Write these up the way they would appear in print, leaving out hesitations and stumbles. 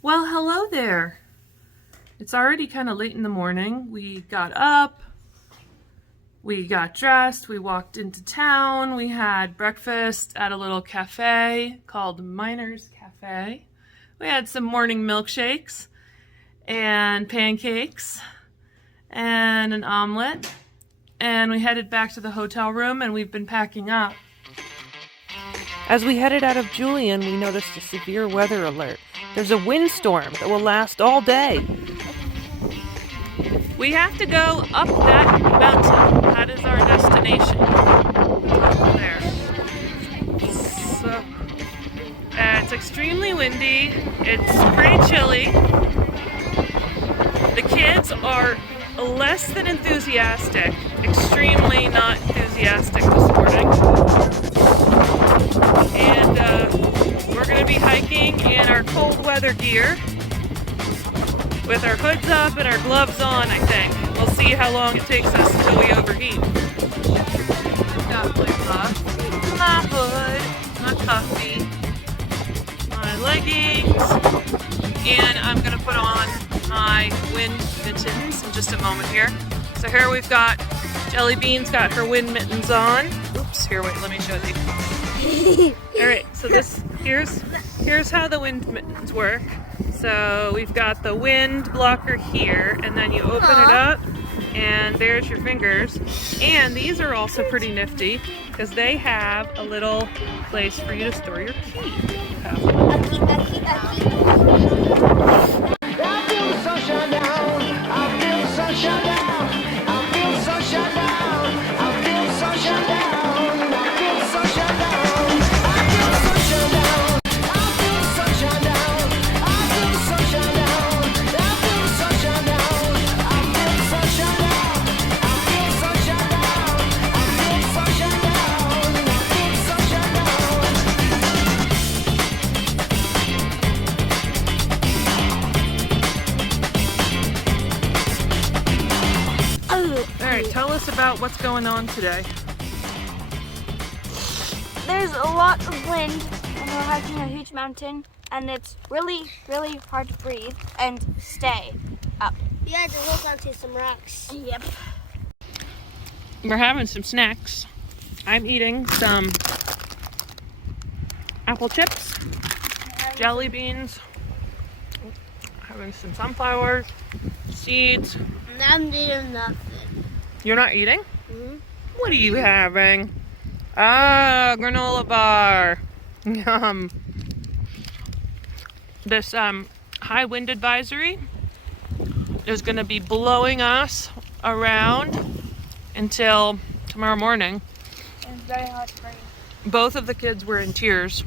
Well, hello there. It's already kind of late in the morning. We got up, we got dressed, we walked into town, we had breakfast at a little cafe called Miner's Cafe. We had some morning milkshakes and pancakes and an omelet, and we headed back to the hotel room, and we've been packing up. As we headed out of Julian, we noticed a severe weather alert. There's a windstorm that will last all day. We have to go up that mountain. That is our destination. Over there. So, it's extremely windy. It's pretty chilly. The kids are less than enthusiastic. Extremely not enthusiastic this morning. And we're going to be hiking in our cold weather gear with our hoods up and our gloves on, I think. We'll see how long it takes us until we overheat. I've got my gloves, my hood, my coffee, my leggings, and I'm going to put on my wind mittens in just a moment here. So here we've got Jellybean's got her wind mittens on. Oops, here, wait, let me show these. Alright, so here's how the wind mittens work. So we've got the wind blocker here, and then you open it up, and there's your fingers. And these are also pretty nifty, because they have a little place for you to store your key. Tell us about what's going on today. There's a lot of wind and we're hiking a huge mountain, and it's really, really hard to breathe and stay up. You had to hold onto some rocks. Yep. We're having some snacks. I'm eating some apple chips, jelly beans, having some sunflower seeds. And I'm doing nothing. You're not eating? Mm-hmm. What are you having? Ah, granola bar. Yum. This high wind advisory is going to be blowing us around until tomorrow morning. And it's very hard to breathe. Both of the kids were in tears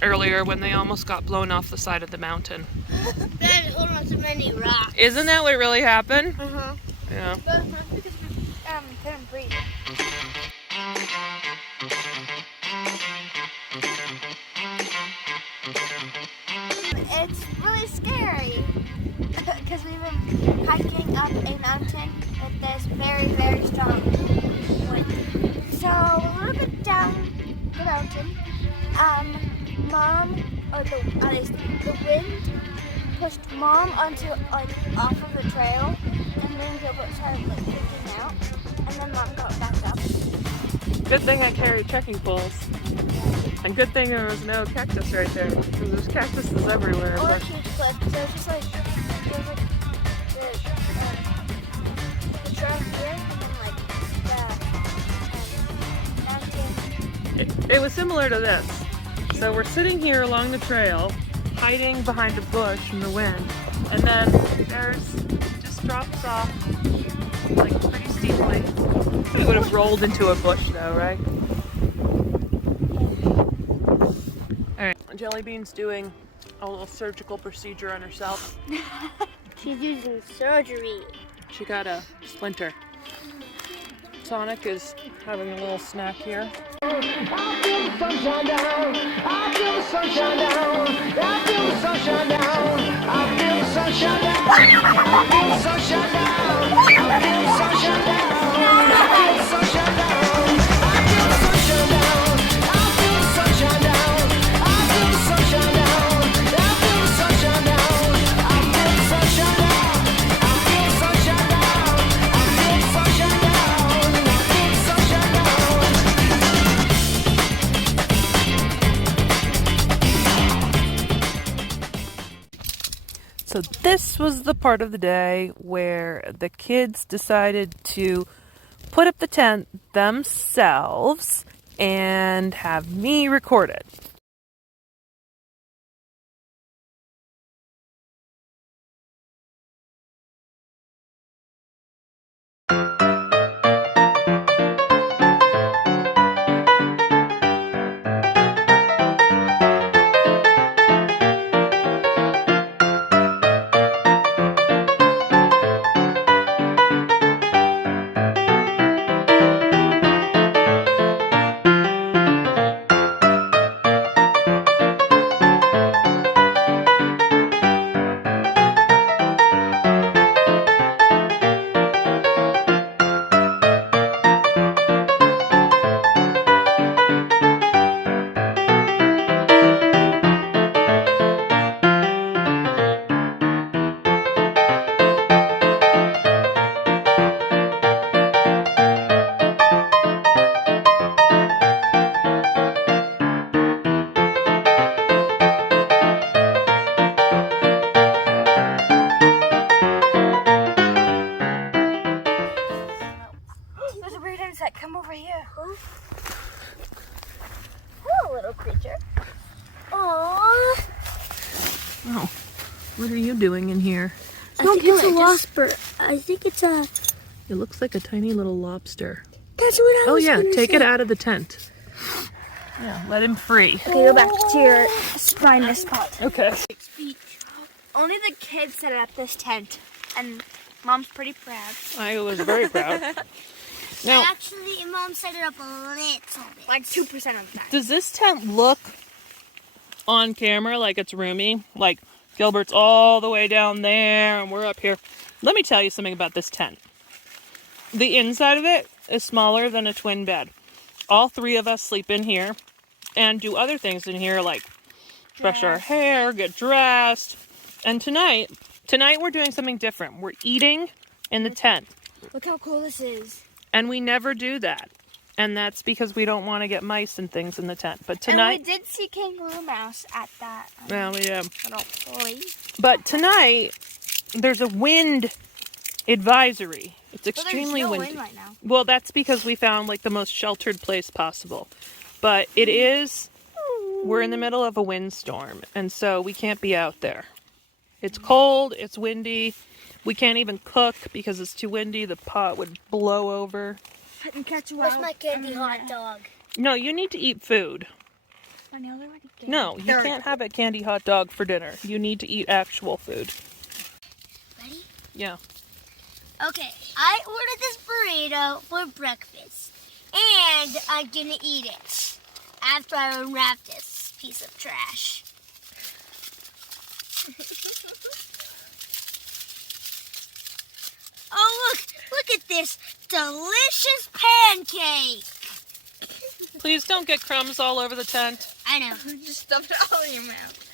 earlier when they almost got blown off the side of the mountain. I had to hold on to many rocks. Isn't that what really happened? Uh-huh. Yeah. But because we couldn't breathe. It's really scary because we've been hiking up a mountain with this very, very strong wind. So a little bit down the mountain, the wind pushed Mom onto off of the trail, and then Gilbert started freaking out, and then Mom got back up. Good thing I carried trekking poles. And good thing there was no cactus right there, because there's cactuses everywhere. Or a huge cliff. So it's just like there's like the trail here, and then like the mountain. It was similar to this. So we're sitting here along the trail, hiding behind a bush from the wind, and then there's just drops off like pretty steeply. We would have rolled into a bush though, right? Alright, Jellybean's doing a little surgical procedure on herself. She's using surgery. She got a splinter. Sonic is having a little snack here. I feel the sunshine down. I feel the sunshine down. I feel the sunshine down. I feel the sunshine down. I feel the sunshine down. I feel the sunshine down. I feel the sunshine down. I feel the sunshine down. I feel the sunshine down. I feel the sunshine down. I feel the sunshine down. So this was the part of the day where the kids decided to put up the tent themselves and have me record it. There's a weird insect. Come over here. Hello, little creature. Aww. Oh, what are you doing in here? I think it's a lobster. I think it's a... It looks like a tiny little lobster. That's what I was Oh yeah, gonna take say. it out of the tent. Yeah, let him free. Okay, go back to your spineless spot. Okay. Only the kids set up this tent, and Mom's pretty proud. I was very proud. Now, Actually, Mom set it up a little bit. Like 2% of the time. does this tent look on camera like it's roomy? Like Gilbert's all the way down there and we're up here. Let me tell you something about this tent. The inside of it is smaller than a twin bed. All three of us sleep in here and do other things in here like brush our hair, get dressed. And tonight we're doing something different. We're eating in the tent. Look how cool this is. And we never do that. And that's because we don't want to get mice and things in the tent. But tonight... And we did see kangaroo mouse at that Well, yeah. little place. But tonight, there's a wind advisory. It's extremely There's no windy. wind right now. Well, that's because we found like the most sheltered place possible. But it is... We're in the middle of a windstorm. And so we can't be out there. It's cold. It's windy. We can't even cook because it's too windy. The pot would blow over. And catch a Where's wild. my candy hot dog? No, you need to eat food. No, you can't have a candy hot dog for dinner. You need to eat actual food. Ready? Yeah. Okay, I ordered this burrito for breakfast, and I'm gonna eat it after I unwrap this piece of trash. Oh, look at this delicious pancake. Please don't get crumbs all over the tent. I know. Just stuff it all in your mouth.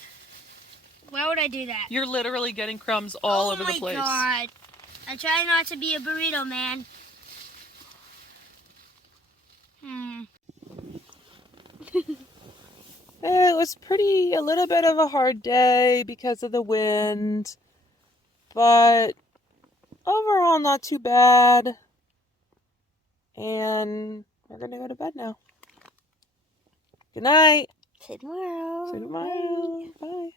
Why would I do that? You're literally getting crumbs all over the place. Oh my God. I try not to be a burrito man. It was a little bit of a hard day because of the wind, but overall not too bad. And we're going to go to bed now. Good night. See you tomorrow. See you tomorrow. Bye.